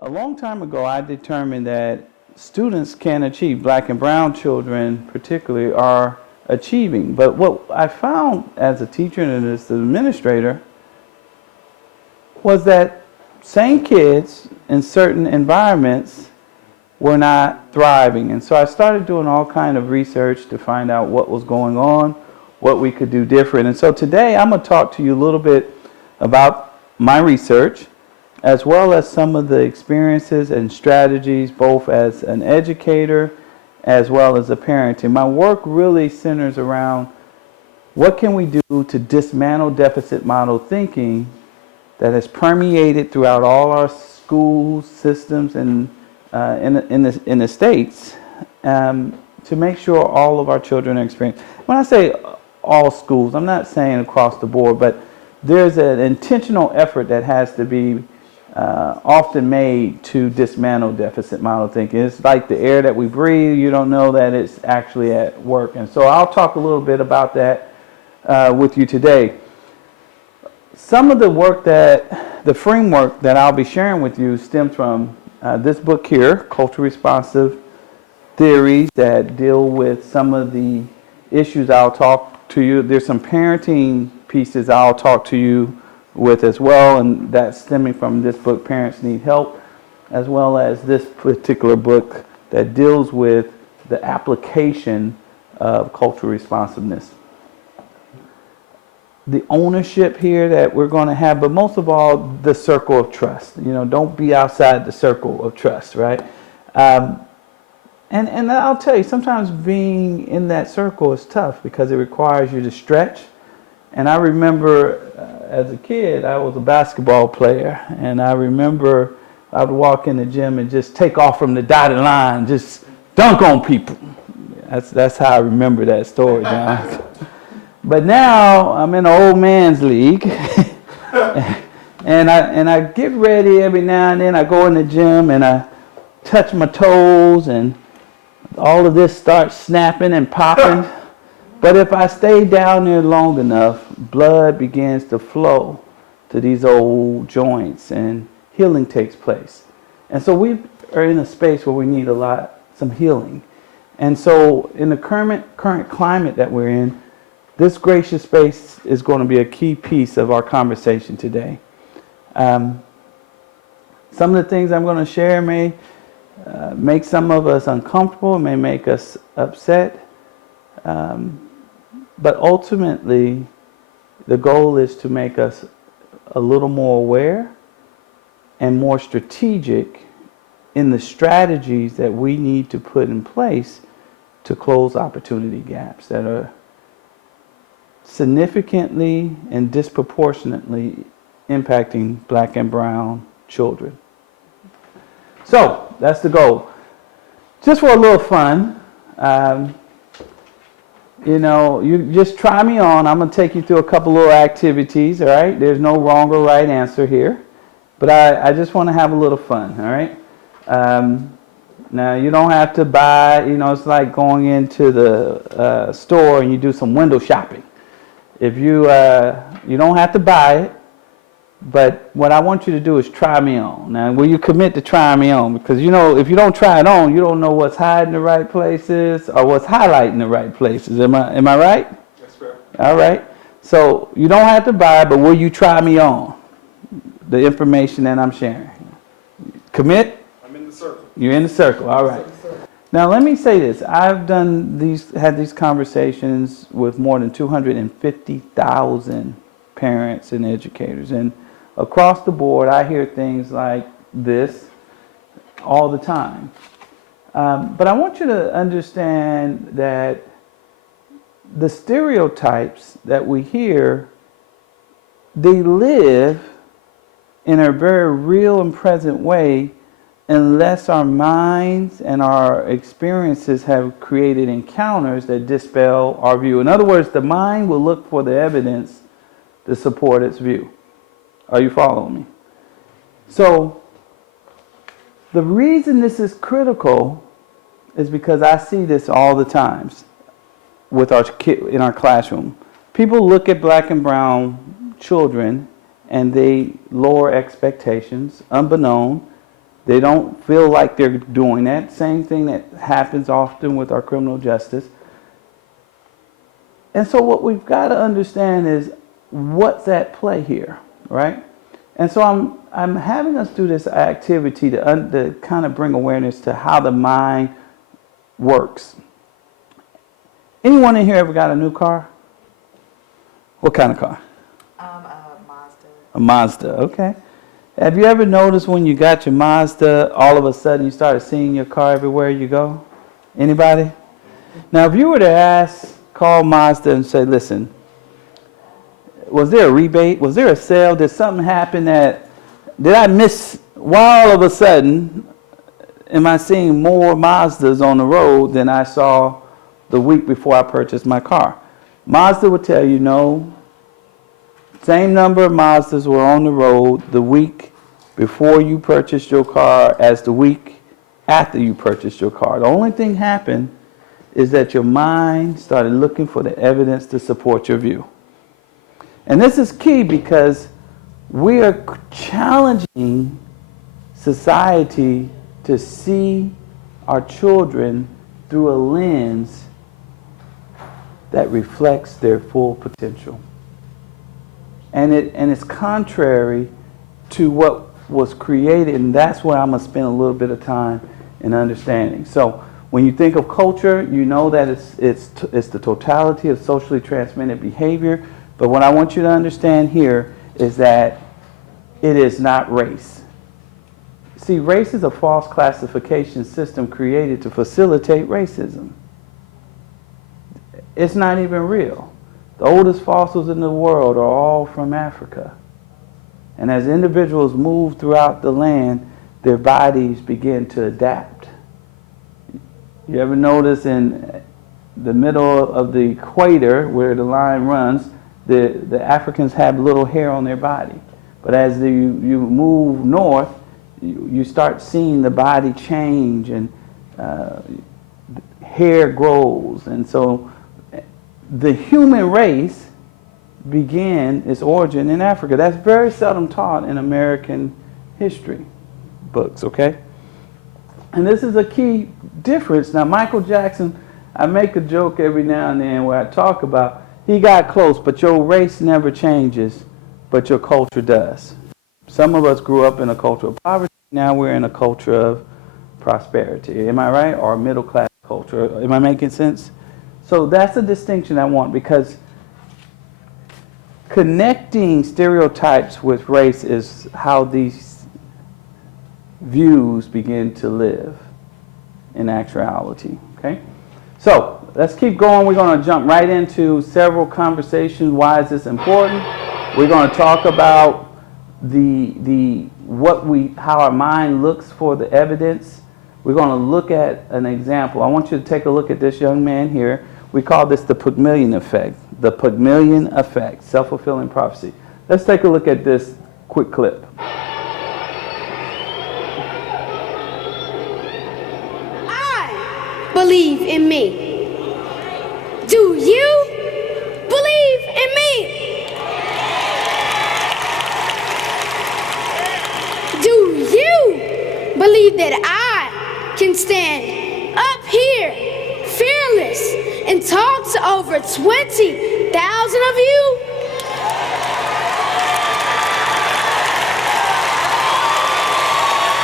A long time ago, I determined that students can achieve, black and brown children particularly, are achieving. But what I found as a teacher and as an administrator was that same kids in certain environments were not thriving. And so I started doing all kind of research to find out what was going on, what we could do different. And so today I'm going to talk to you a little bit about my research, as well as some of the experiences and strategies, both as an educator as well as a parent. And my work really centers around what can we do to dismantle deficit model thinking that has permeated throughout all our school systems and in the states, to make sure all of our children are experiencing. When I say all schools, I'm not saying across the board, but there's an intentional effort that has to be often made to dismantle deficit model thinking. It's like the air that we breathe. You don't know that it's actually at work. And so I'll talk a little bit about that with you today. Some of the work the framework that I'll be sharing with you stems from this book here, Culturally Responsive Theories, that deal with some of the issues I'll talk to you. There's some parenting pieces I'll talk to you with as well, and that's stemming from this book, Parents Need Help, as well as this particular book that deals with the application of cultural responsiveness. The ownership here that we're going to have, but most of all, the circle of trust. You know, don't be outside the circle of trust, right? And I'll tell you, sometimes being in that circle is tough because it requires you to stretch. And I remember as a kid, I was a basketball player, and I remember I would walk in the gym and just take off from the dotted line, just dunk on people. That's how I remember that story, John. But now I'm in an old man's league, and I get ready every now and then. I go in the gym and I touch my toes, and all of this starts snapping and popping. But if I stay down there long enough, blood begins to flow to these old joints, and healing takes place. And so we are in a space where we need some healing. And so in the current climate that we're in, this gracious space is going to be a key piece of our conversation today. Some of the things I'm going to share may make some of us uncomfortable, may make us upset. But ultimately, the goal is to make us a little more aware and more strategic in the strategies that we need to put in place to close opportunity gaps that are significantly and disproportionately impacting black and brown children. So that's the goal. Just for a little fun, you just try me on. I'm going to take you through a couple little activities, all right? There's no wrong or right answer here, but I just want to have a little fun, all right? Now, you don't have to buy, it's like going into the store and you do some window shopping. If you don't have to buy it, but what I want you to do is try me on. Now, will you commit to trying me on? Because, if you don't try it on, you don't know what's hiding the right places or what's highlighting the right places. Am I right? That's fair. All right. So you don't have to buy it, but will you try me on the information that I'm sharing? Commit? I'm in the circle. You're in the circle. All right. Now, let me say this. I've had these conversations with more than 250,000 parents and educators. And across the board, I hear things like this all the time. But I want you to understand that the stereotypes that we hear, they live in a very real and present way unless our minds and our experiences have created encounters that dispel our view. In other words, the mind will look for the evidence to support its view. Are you following me? So, the reason this is critical is because I see this all the times with our in our classroom. People look at black and brown children and they lower expectations, unbeknown, They don't feel like they're doing that. Same thing that happens often with our criminal justice. And so what we've got to understand is what's at play here, right? And so I'm having us do this activity to kind of bring awareness to how the mind works. Anyone in here ever got a new car? What kind of car? A Mazda. A Mazda, okay. Have you ever noticed when you got your Mazda, all of a sudden you started seeing your car everywhere you go? Anybody? Now, if you were to call Mazda and say, listen, was there a rebate? Was there a sale? Did something happen did I miss, why all of a sudden am I seeing more Mazdas on the road than I saw the week before I purchased my car? Mazda would tell you, no, same number of Mazdas were on the road the week before you purchased your car as the week after you purchased your car. The only thing happened is that your mind started looking for the evidence to support your view. And this is key because we are challenging society to see our children through a lens that reflects their full potential. And it's contrary to what was created, and that's where I'm going to spend a little bit of time in understanding. So when you think of culture, you know that it's the totality of socially transmitted behavior. But what I want you to understand here is that it is not race. See, race is a false classification system created to facilitate racism. It's not even real. The oldest fossils in the world are all from Africa. And as individuals move throughout the land, their bodies begin to adapt. You ever notice in the middle of the equator where the line runs, the Africans have little hair on their body. But as you move north, you start seeing the body change and hair grows. And so the human race began its origin in Africa. That's very seldom taught in American history books, okay? And this is a key difference. Now, Michael Jackson, I make a joke every now and then where I talk about he got close, but your race never changes, but your culture does. Some of us grew up in a culture of poverty. Now we're in a culture of prosperity. Am I right? Or middle class culture. Am I making sense? So that's a distinction I want, because connecting stereotypes with race is how these views begin to live in actuality. Okay? So let's keep going. We're going to jump right into several conversations. Why is this important? We're going to talk about how our mind looks for the evidence. We're going to look at an example. I want you to take a look at this young man here. We call this the Pygmalion effect. The Pygmalion effect, self-fulfilling prophecy. Let's take a look at this quick clip. I believe in me. Do you believe in me? Do you believe that I can stand up here fearless and talk to over 20,000 of you?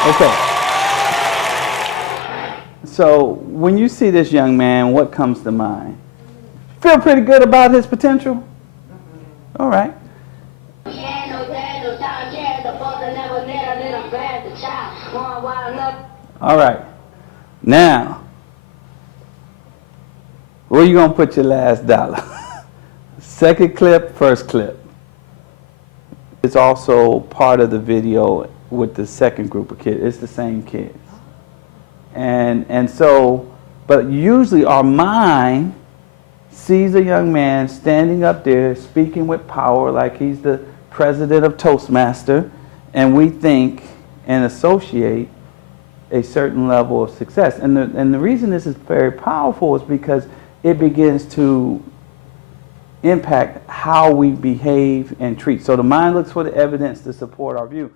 Okay. So when you see this young man, what comes to mind? Feel pretty good about his potential? All right. All right. Now, where you going to put your last dollar? Second clip, first clip. It's also part of the video with the second group of kids. It's the same kids. And so, but usually our mind sees a young man standing up there speaking with power like he's the president of Toastmaster, and we think and associate a certain level of success. And the reason this is very powerful is because it begins to impact how we behave and treat. So the mind looks for the evidence to support our view.